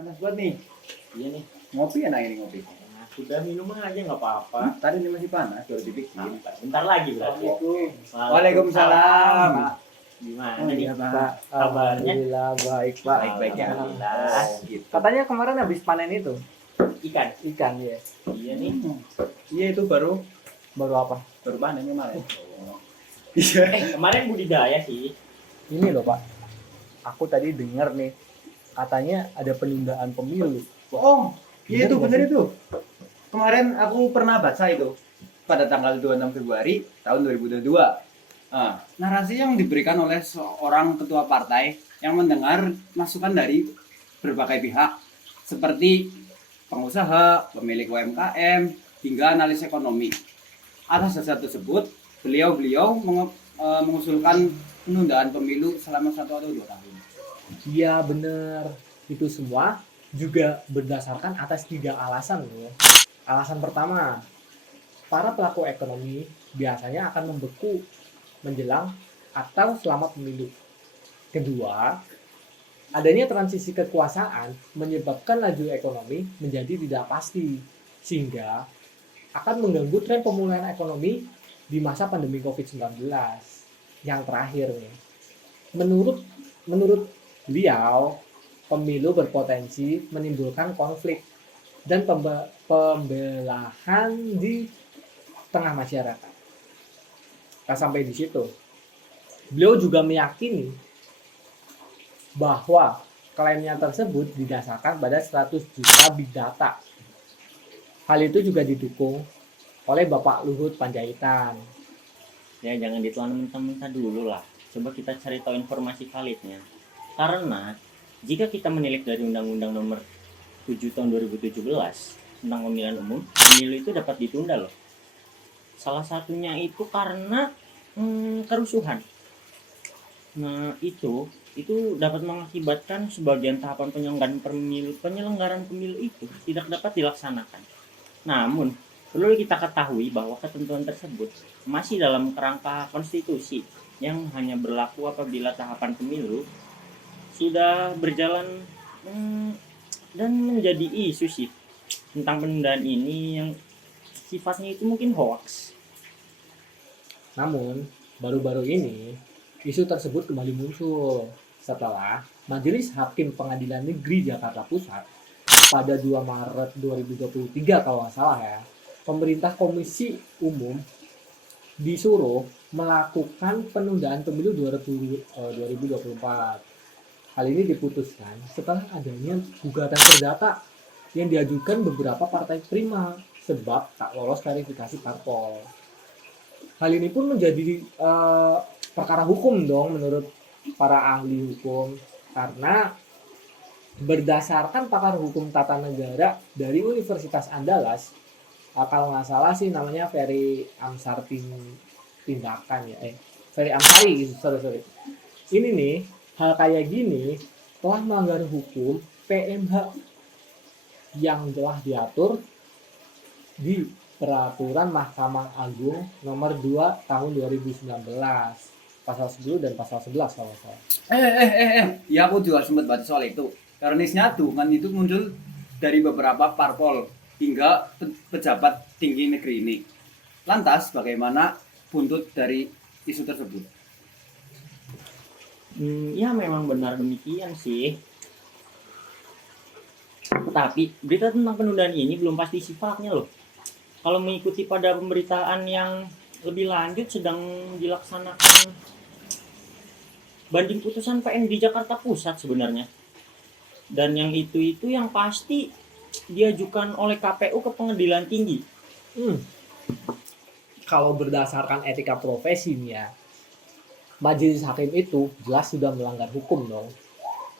Panas banget nih. Iya nih. Ngopi enak ini ngopi. Nah, sudah minum aja nggak apa-apa. Tadi ini masih panas, baru dibikin. Bentar lagi berarti. Waalaikumsalam. Gimana Oh, nih iya, Pak. Pak? Kabarnya? Alhamdulillah baik Pak. Baik-baik ya. Alhamdulillah. Gitu. Katanya kemarin habis panen itu Ikan. ikan ya. Iya nih. Iya itu baru Baru panen kemarin. Iya. Kemarin budidaya sih. ini loh Pak. Aku tadi dengar nih katanya ada penundaan pemilu. Oh, iya itu Bener benar itu. Kemarin aku pernah baca itu pada tanggal 26 Februari tahun 2022. Narasi yang diberikan oleh seorang ketua partai yang mendengar masukan dari berbagai pihak seperti pengusaha, pemilik UMKM, hingga analis ekonomi. Atas dasar tersebut, beliau mengusulkan penundaan pemilu selama 1 atau 2 tahun. Iya bener. Itu semua juga berdasarkan atas 3 alasan loh. Alasan pertama, para pelaku ekonomi biasanya akan membeku menjelang atau selama pemilu. Kedua, adanya transisi kekuasaan menyebabkan laju ekonomi menjadi tidak pasti, sehingga akan mengganggu tren pemulihan ekonomi di masa pandemi COVID-19. Yang terakhir nih, menurut beliau, pemilu berpotensi menimbulkan konflik dan pembelahan di tengah masyarakat. Tak sampai di situ, beliau juga meyakini bahwa klaimnya tersebut didasarkan pada 100 juta big data. Hal itu juga didukung oleh Bapak Luhut Panjaitan. Ya jangan ditelan mentah-mentah dulu lah. Coba kita cari tahu informasi validnya. Karena jika kita menilik dari Undang-Undang Nomor 7 Tahun 2017 tentang pemilihan umum, pemilu itu dapat ditunda loh. Salah satunya itu karena kerusuhan. Nah itu dapat mengakibatkan sebagian tahapan penyelenggaraan pemilu itu tidak dapat dilaksanakan. Namun perlu kita ketahui bahwa ketentuan tersebut masih dalam kerangka konstitusi yang hanya berlaku apabila tahapan pemilu sudah berjalan dan menjadi isu sih tentang penundaan ini yang sifatnya itu mungkin hoax. Namun, baru-baru ini isu tersebut kembali muncul setelah Majelis Hakim Pengadilan Negeri Jakarta Pusat pada 2 Maret 2023 kalau nggak salah ya, pemerintah Komisi Umum disuruh melakukan penundaan pemilu 2024. Hal ini diputuskan setelah adanya gugatan perdata yang diajukan beberapa partai prima sebab tak lolos verifikasi parpol. Hal ini pun menjadi perkara hukum dong menurut para ahli hukum, karena berdasarkan pakar hukum tata negara dari Universitas Andalas, kalau nggak salah sih namanya Ferry Amsari tindakan ya, Ferry Amsari gitu, sorry. Ini nih, hal kayak gini telah melanggar hukum PMH yang telah diatur di Peraturan Mahkamah Agung Nomor 2 Tahun 2019 Pasal 10 dan Pasal 11 kalau nggak salah. Ya aku juga sempat baca soal itu. Ironisnya kan itu muncul dari beberapa parpol hingga pejabat tinggi negeri ini. Lantas bagaimana buntut dari isu tersebut? Ya memang benar demikian sih. Tetapi berita tentang penundaan ini belum pasti sifatnya loh. Kalau mengikuti pada pemberitaan yang lebih lanjut sedang dilaksanakan banding putusan PN di Jakarta Pusat sebenarnya. Dan yang itu yang pasti diajukan oleh KPU ke Pengadilan Tinggi. Kalau berdasarkan etika profesi nih ya, majelis hakim itu jelas sudah melanggar hukum dong.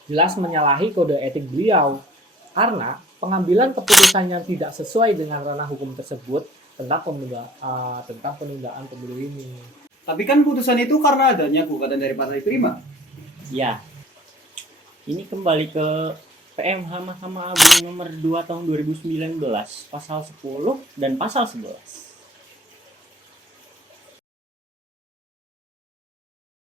Jelas menyalahi kode etik beliau karena pengambilan keputusan yang tidak sesuai dengan ranah hukum tersebut tentang penundaan pemilu ini. Tapi kan putusan itu karena adanya gugatan dari partai prima. Ya, ini kembali ke PMH Mahkamah Agung Nomor 2 Tahun 2019 Pasal 10 dan Pasal 11.